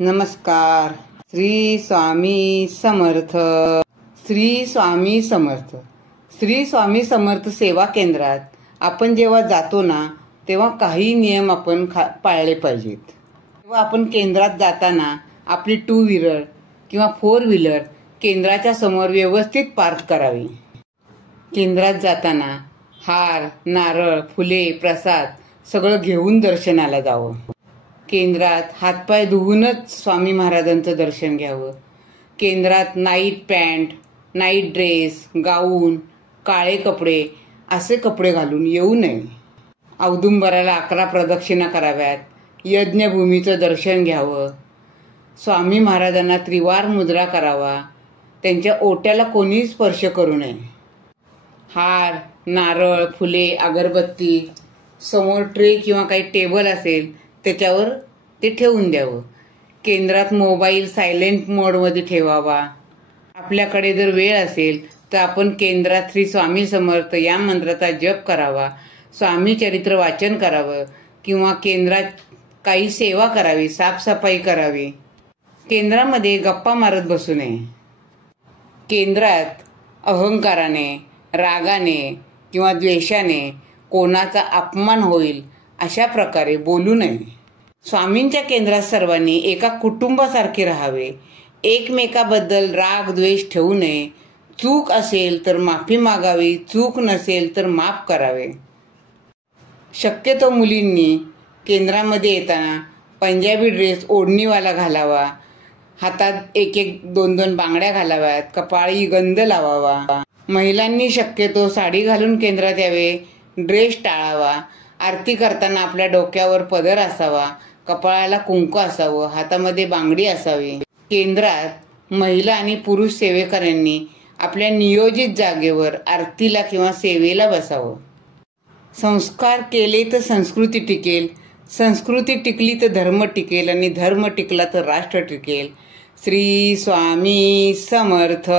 नमस्कार. श्री स्वामी समर्थ. श्री स्वामी समर्थ. श्री स्वामी समर्थ सेवा केंद्रात आपण जेव्हा जातो ना, तेव्हा काही नियम आपण पाळले पाहिजेत. तेव्हा आपण केंद्रात जाताना आपली 2 व्हीलर किंवा 4 व्हीलर केंद्राच्या समोर व्यवस्थित पार्क करावी. केंद्रात जाताना हार, नारळ, फुले, प्रसाद सगळं घेऊन दर्शनाला जावं. केंद्रात हातपाय धुवूनच स्वामी महाराजांचं दर्शन घ्यावं. केंद्रात नाईट पॅन्ट, नाईट ड्रेस, गाऊन, काळे कपडे असे कपडे घालून येऊ नये. औदुंबराला 11 प्रदक्षिणा कराव्यात. यज्ञभूमीचं दर्शन घ्यावं. स्वामी महाराजांना त्रिवार मुद्रा करावा. त्यांच्या ओट्याला कोणीही स्पर्श करू नये. हार, नारळ, फुले, अगरबत्ती समोर ट्रे किंवा काही टेबल असेल त्याच्यावर ते ठेवून द्यावं. केंद्रात मोबाईल सायलेंट मोडमध्ये ठेवावा. आपल्याकडे जर वेळ असेल तर आपण केंद्रात श्री स्वामी समर्थ या मंत्राचा जप करावा. स्वामी चरित्र वाचन करावं किंवा केंद्रात काही सेवा करावी, साफसफाई करावी. केंद्रामध्ये गप्पा मारत बसू नये. केंद्रात अहंकाराने, रागाने किंवा द्वेषाने कोणाचा अपमान होईल अशा प्रकारे बोलू नये. स्वामींच्या केंद्रात सर्वांनी एका कुटुंबासारखे राहावे. एकमेकाबद्दल राग द्वेष ठेवू नये. चूक असेल तर माफी मागावी, चूक नसेल तर माफ करावे. शक्यतो मुलींनी केंद्रामध्ये येताना पंजाबी ड्रेस ओढणीवाला घालावा. हातात 1-1, 2-2 बांगड्या घालाव्यात. कपाळी गंध लावावा. महिलांनी शक्यतो साडी घालून केंद्रात यावे. ड्रेस टाळावा. आरती करताना आपल्या डोक्यावर पदर असावा. कपाळाला कुंकू असावं. हातामध्ये बांगडी असावी. केंद्रात महिला आणि पुरुष सेवेकऱ्यांनी आपल्या नियोजित जागेवर आरतीला किंवा सेवेला बसावं. संस्कार केले तर संस्कृती टिकेल. संस्कृती टिकली तर धर्म टिकेल आणि धर्म टिकला तर राष्ट्र टिकेल. श्री स्वामी समर्थ.